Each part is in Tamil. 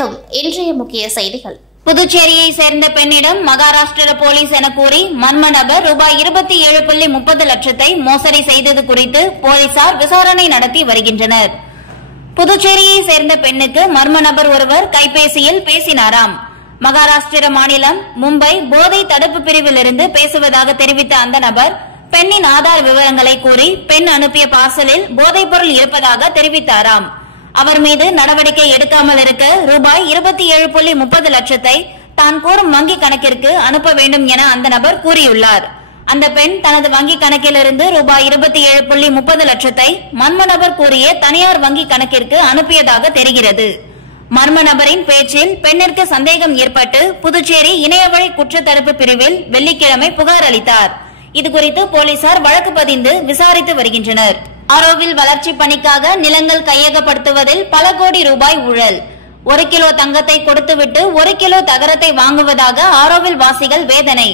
வணக்கம். இன்றைய முக்கிய செய்திகள். புதுச்சேரியை சேர்ந்த பெண்ணிடம் மகாராஷ்டிர போலீஸ் என கூறி மர்ம நபர் ரூபாய் 27.30 லட்சத்தை மோசடி செய்தது குறித்து போலீசார் விசாரணை நடத்தி வருகின்றனர். புதுச்சேரியை சேர்ந்த பெண்ணுக்கு மர்ம நபர் ஒருவர் கைபேசியில் பேசினாராம். மகாராஷ்டிர மாநிலம் மும்பை போதை தடுப்பு பிரிவிலிருந்து பேசுவதாக தெரிவித்த அந்த நபர் பெண்ணின் ஆதார் விவரங்களை கூறி பெண் அனுப்பிய பார்சலில் போதைப் பொருள் இருப்பதாக தெரிவித்தாராம். அவர் மீது நடவடிக்கை எடுக்காமல் இருக்க ரூபாய் 27.30 லட்சத்தை தான் கூறும் வங்கி கணக்கிற்கு அனுப்ப வேண்டும் என அந்த நபர் கூறியுள்ளார். அந்த பெண் தனது வங்கி கணக்கிலிருந்து ரூபாய் 27.30 லட்சத்தை மர்ம நபர் கூறிய தனியார் வங்கி கணக்கிற்கு அனுப்பியதாக தெரிகிறது. மர்ம நபரின் பேச்சில் பெண்ணிற்கு சந்தேகம் ஏற்பட்டு புதுச்சேரி இணையவழி குற்றத்தடுப்பு பிரிவில் வெள்ளிக்கிழமை புகார் அளித்தார். இதுகுறித்து போலீசார் வழக்கு பதிந்து விசாரித்து வருகின்றனர். ஆரோவில் வளர்ச்சி பணிக்காக நிலங்கள் கையகப்படுத்துவதில் பல கோடி ரூபாய் ஊழல். 1 கிலோ தங்கத்தை கொடுத்துவிட்டு 1 கிலோ தகரத்தை வாங்குவதாக ஆரோவில் வாசிகள் வேதனை.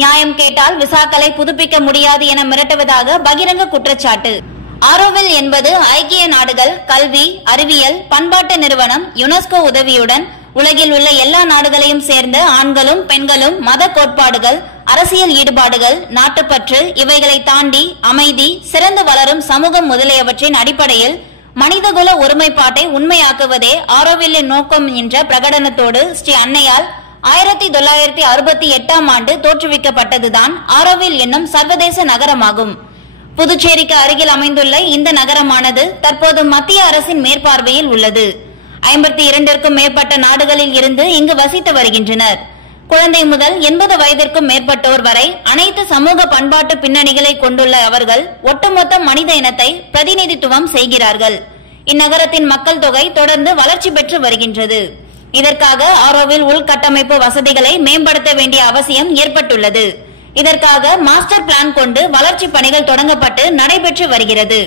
நியாயம் கேட்டால் விசாக்களை புதுப்பிக்க முடியாது என மிரட்டுவதாக பகிரங்க குற்றச்சாட்டு. ஆரோவில் என்பது ஐக்கிய நாடுகள் கல்வி, அறிவியல், பண்பாட்டு நிறுவனம் யுனெஸ்கோ உதவியுடன் உலகில் உள்ள எல்லா நாடுகளையும் சேர்ந்த ஆண்களும் பெண்களும் மத கோட்பாடுகள், அரசியல் ஈடுபாடுகள், நாட்டுப்பற்று இவைகளை தாண்டி அமைதி, சிறந்து வளரும் சமூகம் முதலியவற்றின் அடிப்படையில் மனிதகுல ஒருமைப்பாட்டை உண்மையாக்குவதே ஆரோவில்லின் நோக்கம் என்ற பிரகடனத்தோடு ஸ்ரீ அன்னையால் 1968ஆம் ஆண்டு தோற்றுவிக்கப்பட்டதுதான் ஆரோவில் என்னும் சர்வதேச நகரமாகும். புதுச்சேரிக்கு அருகில் அமைந்துள்ள இந்த நகரமானது தற்போது மத்திய அரசின் மேற்பார்வையில் உள்ளது. 52க்கும் மேற்பட்ட நாடுகளில் இருந்து இங்கு வசித்து வருகின்றனர். குழந்தை முதல் 80 வயதிற்கும் மேற்பட்டோர் வரை அனைத்து சமூக பண்பாட்டு பின்னணிகளை கொண்டுள்ள அவர்கள் ஒட்டுமொத்த மனித இனத்தை பிரதிநிதித்துவம் செய்கிறார்கள். இந்நகரத்தின் மக்கள் தொகை தொடர்ந்து வளர்ச்சி பெற்று வருகின்றது. இதற்காக ஆரோவில் உள்கட்டமைப்பு வசதிகளை மேம்படுத்த வேண்டிய அவசியம் ஏற்பட்டுள்ளது. இதற்காக மாஸ்டர் பிளான் கொண்டு வளர்ச்சி பணிகள் தொடங்கப்பட்டு நடைபெற்று வருகிறது.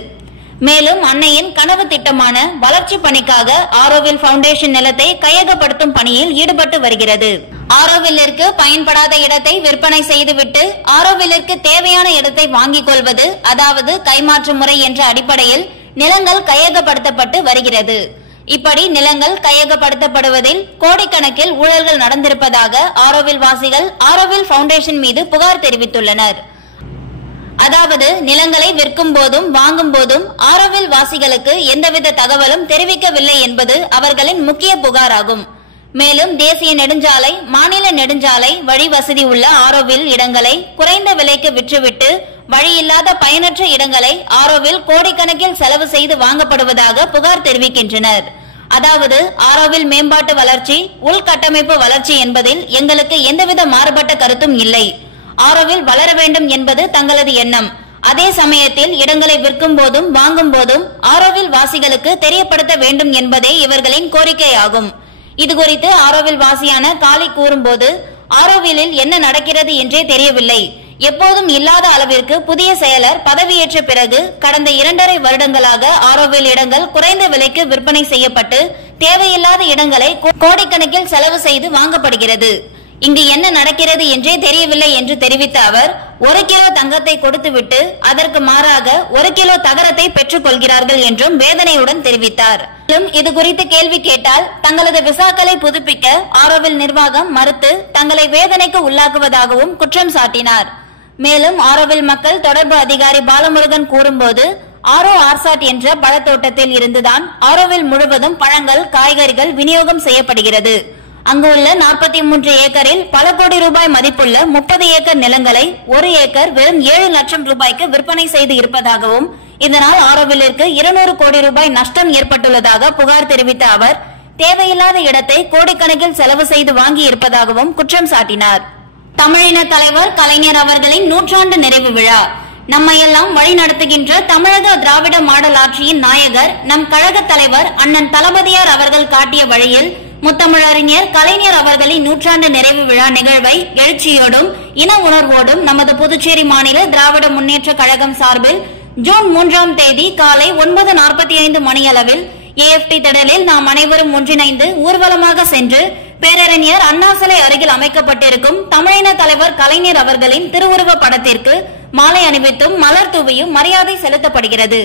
மேலும் அன்னையின் கனவு திட்டமான வளர்ச்சி பணிக்காக ஆரோவில் பவுண்டேஷன் நிலத்தை கையகப்படுத்தும் பணியில் ஈடுபட்டு வருகிறது. ஆரோவில்லிற்கு பயன்படாத இடத்தை விற்பனை செய்துவிட்டு ஆரோவில்லிற்கு தேவையான இடத்தை வாங்கிக் கொள்வது, அதாவது கைமாற்று முறை என்ற அடிப்படையில் நிலங்கள் கையகப்படுத்தப்பட்டு வருகிறது. இப்படி நிலங்கள் கையகப்படுத்தப்படுவதில் கோடிக்கணக்கில் ஊழல்கள் நடந்திருப்பதாக ஆரோவில் வாசிகள் ஆரோவில் பவுண்டேஷன் மீது புகார் தெரிவித்துள்ளனர். அதாவது நிலங்களை விற்கும் போதும் வாங்கும் போதும் ஆரோவில் வாசிகளுக்கு எந்தவித தகவலும் தெரிவிக்கவில்லை என்பது அவர்களின் முக்கிய புகாராகும். மேலும் தேசிய நெடுஞ்சாலை, மாநில நெடுஞ்சாலை வழி வசதி உள்ள ஆரோவில் இடங்களை குறைந்த விலைக்கு விற்றுவிட்டு வழியில்லாத பயனற்ற இடங்களை ஆரோவில் கோடிக்கணக்கில் செலவு செய்து வாங்கப்படுவதாக புகார் தெரிவிக்கின்றனர். அதாவது ஆரோவில் மேம்பாட்டு வளர்ச்சி, உள்கட்டமைப்பு வளர்ச்சி என்பதில் எங்களுக்கு எந்தவித மாறுபட்ட கருத்தும் இல்லை. ஆரோவில் வளர வேண்டும் என்பது தங்களது எண்ணம். அதே சமயத்தில் இடங்களை விற்கும் போதும் வாங்கும் போதும் ஆரோவில் வாசிகளுக்கு தெரியப்படுத்த வேண்டும் என்பதே இவர்களின் கோரிக்கையாகும். இதுகுறித்து ஆரோவில் வாசியான காளி கூறும்போது, ஆரோவிலில் என்ன நடக்கிறது என்றே தெரியவில்லை. எப்போதும் இல்லாத அளவிற்கு புதிய செயலர் பதவியேற்ற பிறகு கடந்த 2.5 வருடங்களாக ஆரோவில் இடங்கள் குறைந்த விலைக்கு விற்பனை செய்யப்பட்டு தேவையில்லாத இடங்களை கோடிக்கணக்கில் செலவு செய்து வாங்கப்படுகிறது. இங்கு என்ன நடக்கிறது என்றே தெரியவில்லை என்று தெரிவித்த அவர் 1 கிலோ தங்கத்தை கொடுத்துவிட்டு அதற்கு மாறாக 1 கிலோ தகரத்தை பெற்றுக் கொள்கிறார்கள் என்றும் வேதனையுடன் தெரிவித்தார். இது குறித்து கேள்வி கேட்டால் தங்களது விசாக்களை புதுப்பிக்க ஆரோவில் நிர்வாகம் மறுத்து தங்களை வேதனைக்கு உள்ளாக்குவதாகவும் குற்றம் சாட்டினார். மேலும் ஆரோவில் மக்கள் தொடர்பு அதிகாரி பாலமுருகன் கூறும்போது, ஆரோ ஆர்சாட் என்ற பழத்தோட்டத்தில் இருந்துதான் ஆரோவில் முழுவதும் பழங்கள், காய்கறிகள் விநியோகம் செய்யப்படுகிறது. அங்கு உள்ள 43 ஏக்கரில் பல கோடி ரூபாய் மதிப்புள்ள 30 ஏக்கர் நிலங்களை 1 ஏக்கர் வெறும் 7 லட்சம் ரூபாய்க்கு விற்பனை செய்து இருப்பதாகவும் இதனால் ஆரோவிலிற்கு 200 கோடி ரூபாய் நஷ்டம் ஏற்பட்டுள்ளதாக புகார் தெரிவித்த அவர் தேவையில்லாத இடத்தை கோடிக்கணக்கில் செலவு செய்து வாங்கி இருப்பதாகவும் குற்றம் சாட்டினார். தமிழின தலைவர் கலைஞர் அவர்களின் 100ஆண்டு நிறைவு விழா. நம்மையெல்லாம் வழிநடத்துகின்ற தமிழக திராவிட மாடல் ஆட்சியின் நாயகர் நம் கழக தலைவர் அண்ணன் தளபதியார் அவர்கள் காட்டிய வழியில் முத்தமிழறிஞர் கலைஞர் அவர்களின் 100ஆண்டு நிறைவு விழா நிகழ்வை எழுச்சியோடும் இன உணர்வோடும் நமது புதுச்சேரி மாநில திராவிட முன்னேற்ற கழகம் சார்பில் ஜூன் 3ஆம் தேதி காலை 9:45 மணியளவில் AFT திடலில் நாம் அனைவரும் ஒன்றிணைந்து ஊர்வலமாக சென்று பேரறிஞர் அண்ணா சிலை அருகில் அமைக்கப்பட்டிருக்கும் தமிழின தலைவர் கலைஞர் அவர்களின் திருவுருவ படத்திற்கு மாலை அணிவித்தும் மலர் தூவியும் மரியாதை செலுத்தப்படுகிறது.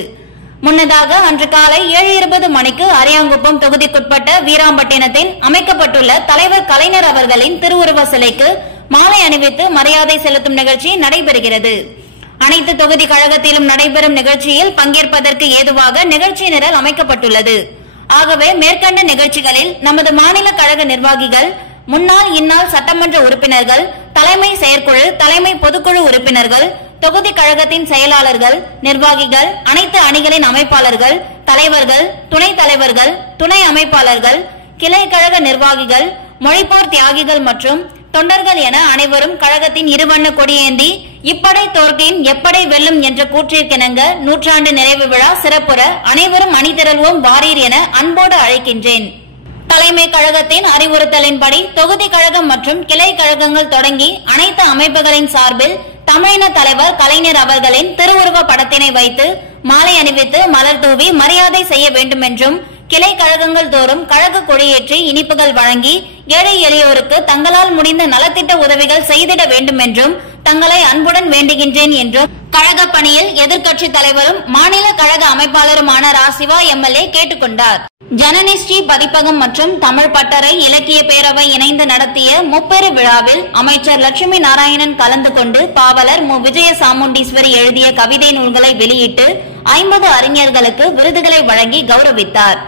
முன்னதாக அன்று காலை 7:20 மணிக்கு அரியாங்குப்பம் தொகுதிக்குட்பட்ட வீராம்பட்டினத்தில் அமைக்கப்பட்டுள்ள தலைவர் கலைஞர் அவர்களின் திருவுருவ சிலைக்கு மாலை அணிவித்து மரியாதை செலுத்தும் நிகழ்ச்சி நடைபெறுகிறது. அனைத்து தொகுதி கழகத்திலும் நடைபெறும் நிகழ்ச்சியில் பங்கேற்பதற்கு ஏதுவாக நிகழ்ச்சி நிரல் அமைக்கப்பட்டுள்ளது. ஆகவே மேற்கண்ட நிகழ்ச்சிகளில் நமது மாநில கழக நிர்வாகிகள், முன்னாள் இந்நாள் சட்டமன்ற உறுப்பினர்கள், தலைமை செயற்குழு, தலைமை பொதுக்குழு உறுப்பினர்கள், தொகுதி கழகத்தின் செயலாளர்கள், நிர்வாகிகள், அனைத்து அணிகளின் அமைப்பாளர்கள், தலைவர்கள், துணைத் தலைவர்கள், துணை அமைப்பாளர்கள், கிளை கழக நிர்வாகிகள், மொழிப்போர் தியாகிகள் மற்றும் தொண்டர்கள் என அனைவரும் கழகத்தின் இருவண்ண கொடியேந்தி இப்படை தோற்கின் எப்படை வெல்லும் என்ற கூற்றிற்கிணங்க நூற்றாண்டு நிறைவு விழா சிறப்புற அனைவரும் அணிதிரள்வோம் வாரீர் என அன்போடு அழைக்கின்றேன். தலைமை கழகத்தின் அறிவுறுத்தலின்படி தொகுதி கழகம் மற்றும் கிளை கழகங்கள் தொடங்கி அனைத்து அமைப்புகளின் சார்பில் தமிழின தலைவர் கலைஞர் அவர்களின் திருவுருவ படத்தினை வைத்து மாலை அணிவித்து மலர் தூவி மரியாதை செய்ய வேண்டும் என்றும், கிளை கழகங்கள் தோறும் கழக கொடியேற்றி இனிப்புகள் வழங்கி ஏழை எளியோருக்கு தங்களால் முடிந்த நலத்திட்ட உதவிகள் செய்திட வேண்டும் என்றும் தங்களை அன்புடன் வேண்டுகின்றேன் என்றும் கழக பணியில் எதிர்க்கட்சி தலைவரும் மாநில கழக அமைப்பாளருமான ராசிவா எம்எல்ஏ கேட்டுக்கொண்டார். ஜனனி ஸ்ரீ பதிப்பகம் மற்றும் தமிழ் பட்டறை இலக்கிய பேரவை இணைந்து நடத்திய முப்பெரு விழாவில் அமைச்சர் லட்சுமி நாராயணன் கலந்து கொண்டு பாவலர் மு. விஜய சாமுண்டீஸ்வரி எழுதிய கவிதை நூல்களை வெளியிட்டு 50 அறிஞர்களுக்கு விருதுகளை வழங்கி கௌரவித்தார்.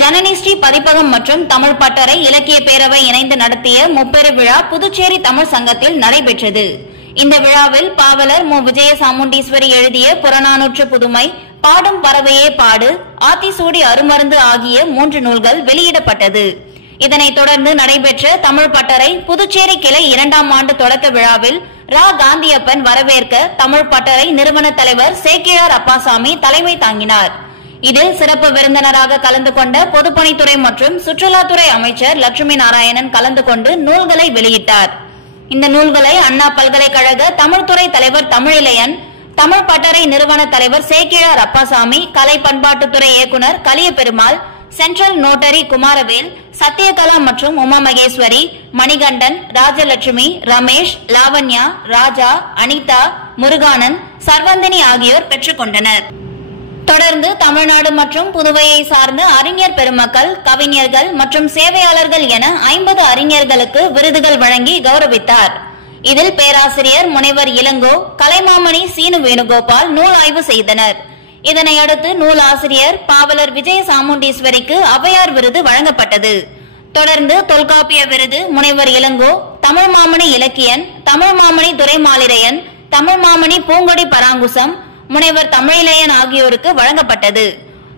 ஜனனி ஸ்ரீ பதிப்பகம் மற்றும் தமிழ் பட்டறை இலக்கிய பேரவை இணைந்து நடத்திய முப்பெரு விழா புதுச்சேரி தமிழ் சங்கத்தில் நடைபெற்றது. இந்த விழாவில் பாவலர் மு. விஜய சாமுண்டீஸ்வரி எழுதிய புறநானூற்று புதுமை, பாடும் பறவையே பாடு, ஆத்திசூடி அருமருந்து ஆகிய 3 நூல்கள் வெளியிடப்பட்டது. இதனைத் தொடர்ந்து நடைபெற்ற தமிழ் பட்டறை புதுச்சேரி கிளை 2ஆம் ஆண்டு தொடக்க விழாவில் ரா. காந்தியப்பன் வரவேற்க தமிழ் பட்டறை நிறுவன தலைவர் சேக்கிழார் அப்பாசாமி தலைமை தாங்கினார். இதில் சிறப்பு விருந்தினராக கலந்து கொண்ட பொதுப்பணித்துறை மற்றும் சுற்றுலாத்துறை அமைச்சர் லட்சுமி நாராயணன் கலந்து கொண்டு நூல்களை வெளியிட்டார். இந்த நூல்களை அண்ணா பல்கலைக்கழக தமிழ்துறை தலைவர் தமிழிலையன், தமிழ் பட்டறை நிறுவன தலைவர் சேக்கிழார் அப்பாசாமி, கலை பண்பாட்டுத்துறை இயக்குநர் கலியபெருமாள், சென்ட்ரல் நோட்டரி குமாரவேல், சத்யகலா மற்றும் உமா மகேஸ்வரி, மணிகண்டன், ராஜலட்சுமி, ரமேஷ், லாவண்யா, ராஜா, அனிதா, முருகானன், சர்வந்தினி ஆகியோர் பெற்றுக் கொண்டனர். தொடர்ந்து தமிழ்நாடு மற்றும் புதுவையை சார்ந்த அறிஞர் பெருமக்கள், கவிஞர்கள் மற்றும் சேவையாளர்கள் என 50 அறிஞர்களுக்கு விருதுகள் வழங்கி கௌரவித்தார். இதில் பேராசிரியர் முனைவர் இளங்கோ, கலைமாமணி சீனு வேணுகோபால் நூல் ஆய்வு செய்தனர். இதனையடுத்து நூல் ஆசிரியர் பாவலர் விஜய சாமுண்டீஸ்வரிக்கு ஔவையார் விருது வழங்கப்பட்டது. தொடர்ந்து தொல்காப்பிய விருது முனைவர் இளங்கோ, தமிழ் மாமணி இலக்கியன், தமிழ் மாமணி துரைமாலிரையன், தமிழ் மாமணி பூங்கொடி பராங்குசம், முனைவர் தமிழிலையன் ஆகியோருக்கு வழங்கப்பட்டது.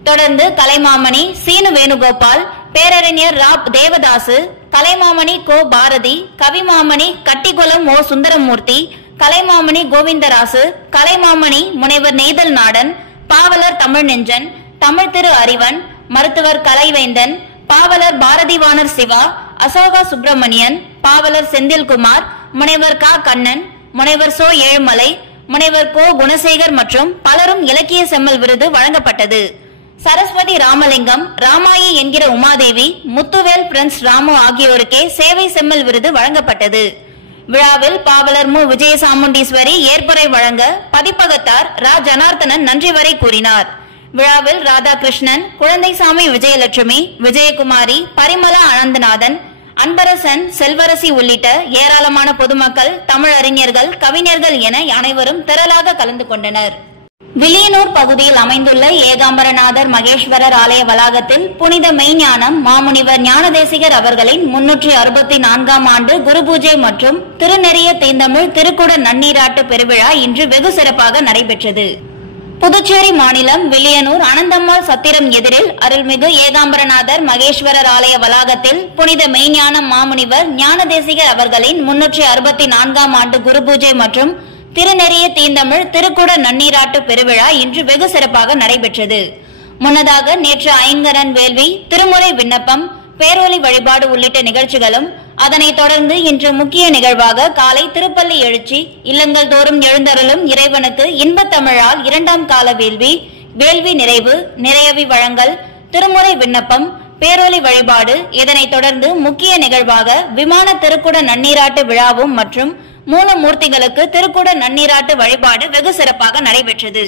தொடர்ந்து கலைமாமணி சீனு வேணுகோபால், பேரறிஞர் ரா. தேவதாசு, கலைமாமணி கோ. பாரதி, கவிமாமணி கட்டிக்குளம் ஓ. சுந்தரமூர்த்தி, கலைமாமணி கோவிந்தராசு, கலைமாமணி முனைவர் நெய்தல் நாடன், பாவலர் தமிழ் நெஞ்சன், தமிழ் திரு அறிவன், மருத்துவர் கலைவேந்தன், பாவலர் பாரதிவாணர் சிவா, அசோகா சுப்பிரமணியன், பாவலர் செந்தில்குமார், முனைவர் க. கண்ணன், முனைவர் சோ. ஏழுமலை, முனைவர் கோ. குணசேகர் மற்றும் பலரும் இலக்கிய செம்மல் விருது வழங்கப்பட்டது. சரஸ்வதி ராமலிங்கம், ராமாயி என்கிற உமாதேவி, முத்துவேல் பிரின்ஸ் ராமு ஆகியோருக்கே சேவை செம்மல் விருது வழங்கப்பட்டது. விழாவில் பாவலர் மு. விஜய சாமுண்டீஸ்வரி ஏற்புரை வழங்க பதிப்பகத்தார் ரா. ஜனார்த்தனன் நன்றி வரை கூறினார். விழாவில் ராதாகிருஷ்ணன், குழந்தைசாமி விஜயலட்சுமி, விஜயகுமாரி, பரிமளா அனந்தநாதன், அன்பரசன், செல்வரசி உள்ளிட்ட ஏராளமான பொதுமக்கள், தமிழறிஞர்கள், கவிஞர்கள் என அனைவரும் திரளாக கலந்து கொண்டனர். வில்லியனூர் பகுதியில் அமைந்துள்ள ஏகாம்பரநாதர் மகேஸ்வரர் ஆலய வளாகத்தில் புனித மெய்ஞானம் மாமுனிவர் ஞானதேசிகர் அவர்களின் 364ஆம் ஆண்டு குரு பூஜை மற்றும் திருநெறிய தீந்தமிழ் திருக்குட நன்னீராட்டு பெருவிழா இன்று வெகு சிறப்பாக நடைபெற்றது. புதுச்சேரி மாநிலம் வில்லியனூர் அனந்தம்மாள் சத்திரம் எதிரில் அருள்மிகு ஏகாம்பரநாதர் மகேஸ்வரர் ஆலய வளாகத்தில் புனித மெய்ஞானம் மாமுனிவர் ஞானதேசிகர் அவர்களின் 364ஆம் ஆண்டு குரு பூஜை மற்றும் திருநெறிய தீந்தமிழ் திருக்குட நன்னீராட்டு பெருவிழா இன்று வெகு சிறப்பாக நடைபெற்றது. முன்னதாக நேற்று ஐங்கரன் வேள்வி, திருமுறை விண்ணப்பம், பேரொலி வழிபாடு உள்ளிட்ட நிகழ்ச்சிகளும், அதனைத் தொடர்ந்து இன்று முக்கிய நிகழ்வாக காலை திருப்பள்ளி எழுச்சி, இல்லங்கள் தோறும் எழுந்தருளும் இறைவனுக்கு இன்பத்தமிழால் 2ஆம் கால வேள்வி, வேள்வி நிறைவு, நிறையவி வழங்கல், திருமுறை விண்ணப்பம், பேரொலி வழிபாடு, இதனைத் தொடர்ந்து முக்கிய நிகழ்வாக விமான திருக்குட நன்னீராட்டு விழாவும் மற்றும் மூலமூர்த்திகளுக்கு திருக்குட நன்னீராட்டு வழிபாடு வெகு சிறப்பாக நடைபெற்றது.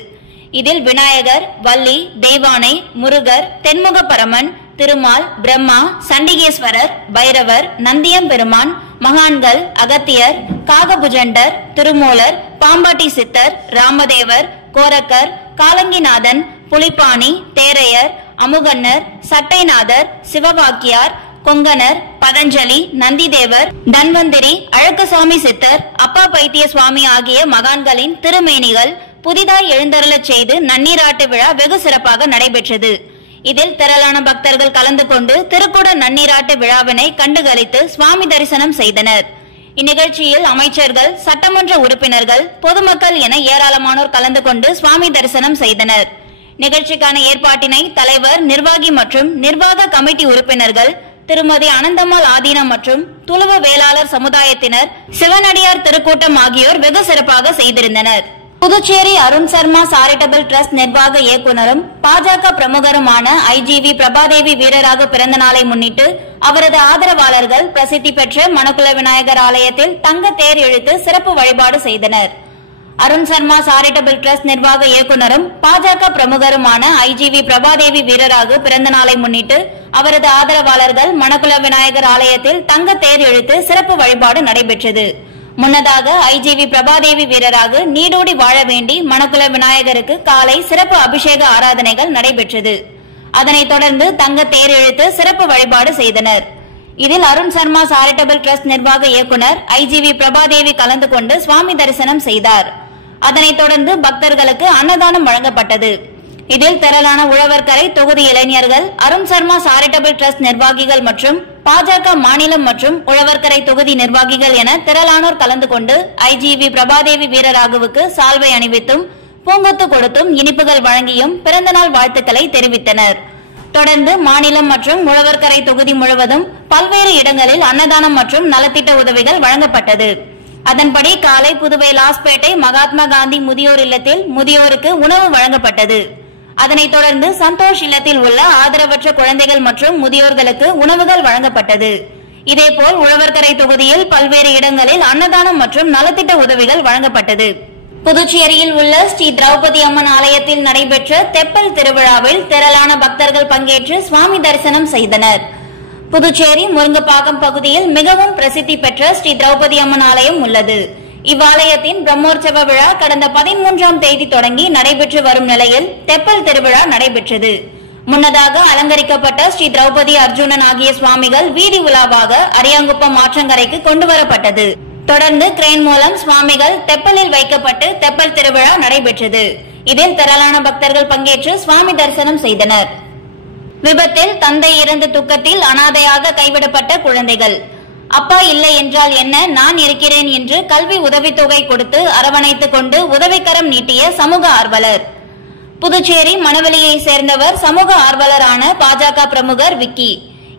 இதில் விநாயகர், வள்ளி, தெய்வானை, முருகர், தென்முகப்பரமன், திருமால், பிரம்மா, சண்டிகேஸ்வரர், பைரவர், நந்தியம்பெருமான், மகான்கள், அகத்தியர், காகபுஜண்டர், திருமூலர், பாம்பாட்டி சித்தர், ராமதேவர், கோரக்கர், காலங்கிநாதன், புலிப்பாணி, தேரையர், அமுகன்னர், சட்டைநாதர், சிவவாக்கியார், கொங்கனர், பதஞ்சலி, நந்திதேவர், தன்வந்திரி, அழகுசாமி சித்தர், அப்பா பைத்திய சுவாமி ஆகிய மகான்களின் திருமேனிகள் புதிதாய் எழுந்தருளச் செய்து நன்னீராட்டு விழா வெகு சிறப்பாக நடைபெற்றது. இதில் திரளான பக்தர்கள் கலந்து கொண்டு திருக்குட நன்னீராட்டு விழாவினை கண்டுகளித்து சுவாமி தரிசனம் செய்தனர். இந்நிகழ்ச்சியில் அமைச்சர்கள், சட்டமன்ற உறுப்பினர்கள், பொதுமக்கள் என ஏராளமானோர் கலந்து கொண்டு சுவாமி தரிசனம் செய்தனர். நிகழ்ச்சிக்கான ஏற்பாட்டினை தலைவர், நிர்வாகி மற்றும் நிர்வாக கமிட்டி உறுப்பினர்கள் திருமதி அனந்தம்மாள் ஆதீனம் மற்றும் துளுவ வேளாளர் சமுதாயத்தினர், சிவனடியார் திருக்கூட்டம் ஆகியோர் வெகு சிறப்பாக செய்திருந்தனர். புதுச்சேரி அருண் சர்மா சாரிட்டபிள் டிரஸ்ட் நிர்வாக இயக்குநரும் பாஜக பிரமுகருமான ஐஜிவி பிரபாதேவி வீரராக பிறந்த நாளை முன்னிட்டு அவரது ஆதரவாளர்கள் பிரசித்தி பெற்ற மணக்குள விநாயகர் ஆலயத்தில் தங்க தேர் இழுத்து சிறப்பு வழிபாடு செய்தனர். அருண் சர்மா சாரிட்டபிள் டிரஸ்ட் நிர்வாக இயக்குநரும் பாஜக பிரமுகருமான ஐஜிவி பிரபாதேவி வீரராக பிறந்த நாளை முன்னிட்டு அவரது ஆதரவாளர்கள் மணக்குள விநாயகர் ஆலயத்தில் தங்க தேர் இழுத்து சிறப்பு வழிபாடு நடைபெற்றது. முன்னதாக ஐஜிவி பிரபாதேவி வீரராக நீடோடி வாழ வேண்டி மணக்குள விநாயகருக்கு காலை சிறப்பு அபிஷேக ஆராதனைகள் நடைபெற்றது. அதனைத் தொடர்ந்து தங்க தேர் இழுத்து சிறப்பு வழிபாடு செய்தனர். இதில் அருண் சர்மா சாரிட்டபிள் டிரஸ்ட் நிர்வாக இயக்குநர் ஐஜிவி பிரபாதேவி கலந்து கொண்டு சுவாமி தரிசனம் செய்தார். அதனைத் தொடர்ந்து பக்தர்களுக்கு அன்னதானம் வழங்கப்பட்டது. இதில் திரளான உழவர்கரை தொகுதி இளைஞர்கள், அருண் சர்மா சாரிட்டபிள் டிரஸ்ட் நிர்வாகிகள் மற்றும் பாஜக மாநிலம் மற்றும் உழவர்கரை தொகுதி நிர்வாகிகள் என திரளானோர் கலந்து கொண்டு ஐஜிவி பிரபாதேவி வீரராகவுக்கு சால்வை அணிவித்தும் பூங்கொத்து கொடுத்தும் இனிப்புகள் வழங்கியும் பிறந்தநாள் வாழ்த்துக்களை தெரிவித்தனர். தொடர்ந்து மாநிலம் மற்றும் உழவர்கரை தொகுதி முழுவதும் பல்வேறு இடங்களில் அன்னதானம் மற்றும் நலத்திட்ட உதவிகள் வழங்கப்பட்டது. அதன்படி காலை புதுவை லாஸ்பேட்டை மகாத்மா காந்தி முதியோர் இல்லத்தில் முதியோருக்கு உணவு வழங்கப்பட்டது. அதனைத் தொடர்ந்து சந்தோஷ் இல்லத்தில் உள்ள ஆதரவற்ற குழந்தைகள் மற்றும் முதியோர்களுக்கு உணவுகள் வழங்கப்பட்டது. இதேபோல் உழவர்கரை தொகுதியில் பல்வேறு இடங்களில் அன்னதானம் மற்றும் நலத்திட்ட உதவிகள் வழங்கப்பட்டது. புதுச்சேரியில் உள்ள ஸ்ரீ திரௌபதி அம்மன் ஆலயத்தில் நடைபெற்ற தெப்பல் திருவிழாவில் திரளான பக்தர்கள் பங்கேற்று சுவாமி தரிசனம் செய்தனர். புதுச்சேரி முருங்கப்பாக்கம் பகுதியில் மிகவும் பிரசித்தி பெற்ற ஸ்ரீ திரௌபதி அம்மன் ஆலயம் உள்ளது. இவ்வாலயத்தின் பிரம்மோற்சவ விழா கடந்த 13ஆம் தேதி தொடங்கி நடைபெற்று வரும் நிலையில் தெப்பல் திருவிழா நடைபெற்றது. முன்னதாக அலங்கரிக்கப்பட்ட ஸ்ரீ திரௌபதி அர்ஜுனன் ஆகிய சுவாமிகள் வீதி உலாவாக அரியாங்குப்பம் ஆற்றங்கரைக்கு கொண்டுவரப்பட்டது. தொடர்ந்து கிரெயின் மூலம் சுவாமிகள் தெப்பலில் வைக்கப்பட்டு தெப்பல் திருவிழா நடைபெற்றது. இதில் திரளான பக்தர்கள் பங்கேற்று சுவாமி தரிசனம் செய்தனர். விபத்தில் தந்தை இறந்த துக்கத்தில் அனாதையாக கைவிடப்பட்ட குழந்தைகள். அப்பா இல்லை என்றால் என்ன, நான் இருக்கிறேன் என்று கல்வி உதவித்தொகை கொடுத்து அரவணைத்துக் கொண்டு உதவிக்கரம் நீட்டிய சமூக ஆர்வலர். புதுச்சேரி மணவெளியை சேர்ந்தவர் சமூக ஆர்வலரான பாஜக பிரமுகர் விக்கி.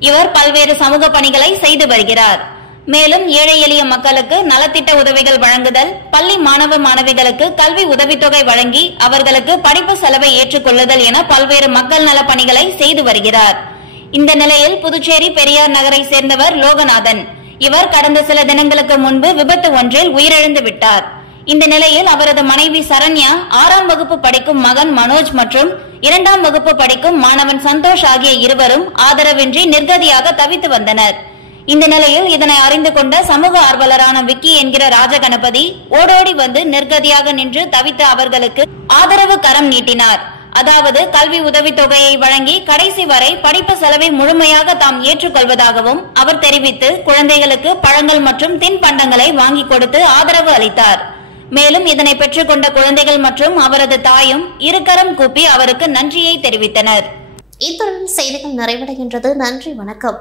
இவர் பல்வேறு சமூக பணிகளை செய்து வருகிறார். மேலும் ஏழை எளிய மக்களுக்கு நலத்திட்ட உதவிகள் வழங்குதல், பள்ளி மாணவ மாணவிகளுக்கு கல்வி உதவித்தொகை வழங்கி அவர்களுக்கு படிப்பு செலவை ஏற்றுக்கொள்ளுதல் என பல்வேறு மக்கள் நல பணிகளை செய்து வருகிறார். இந்த நிலையில் புதுச்சேரி பெரியார் நகரை சேர்ந்தவர் லோகநாதன். இவர் கடந்த சில தினங்களுக்கு முன்பு விபத்து ஒன்றில் உயிரிழந்து விட்டார். இந்த நிலையில் அவரது மனைவி சரண்யா, 6ஆம் வகுப்பு படிக்கும் மகன் மனோஜ் மற்றும் 2ஆம் வகுப்பு படிக்கும் மாணவன் சந்தோஷ் ஆகிய இருவரும் ஆதரவின்றி நிர்கதியாக தவித்து வந்தனர். இந்த நிலையில் இதனை அறிந்து கொண்ட சமூக ஆர்வலரான விக்கி என்கிற ராஜகணபதி ஓடோடி வந்து நிர்கதியாக நின்று தவித்த அவர்களுக்கு ஆதரவு கரம் நீட்டினார். அதாவது கல்வி உதவித்தொகையை வழங்கி கடைசி வரை படிப்பு செலவை முழுமையாக தாம் ஏற்றுக்கொள்வதாகவும் அவர் தெரிவித்து குழந்தைகளுக்கு பழங்கள் மற்றும் தின்பண்டங்களை வாங்கி கொடுத்து ஆதரவு அளித்தார். மேலும் இதனை பெற்றுக் கொண்ட குழந்தைகள் மற்றும் அவரது தாயும் இருகரம் கூப்பி அவருக்கு நன்றியை தெரிவித்தனர். இத்துடன் செய்திகள் நிறைவடைகின்றது. நன்றி, வணக்கம்.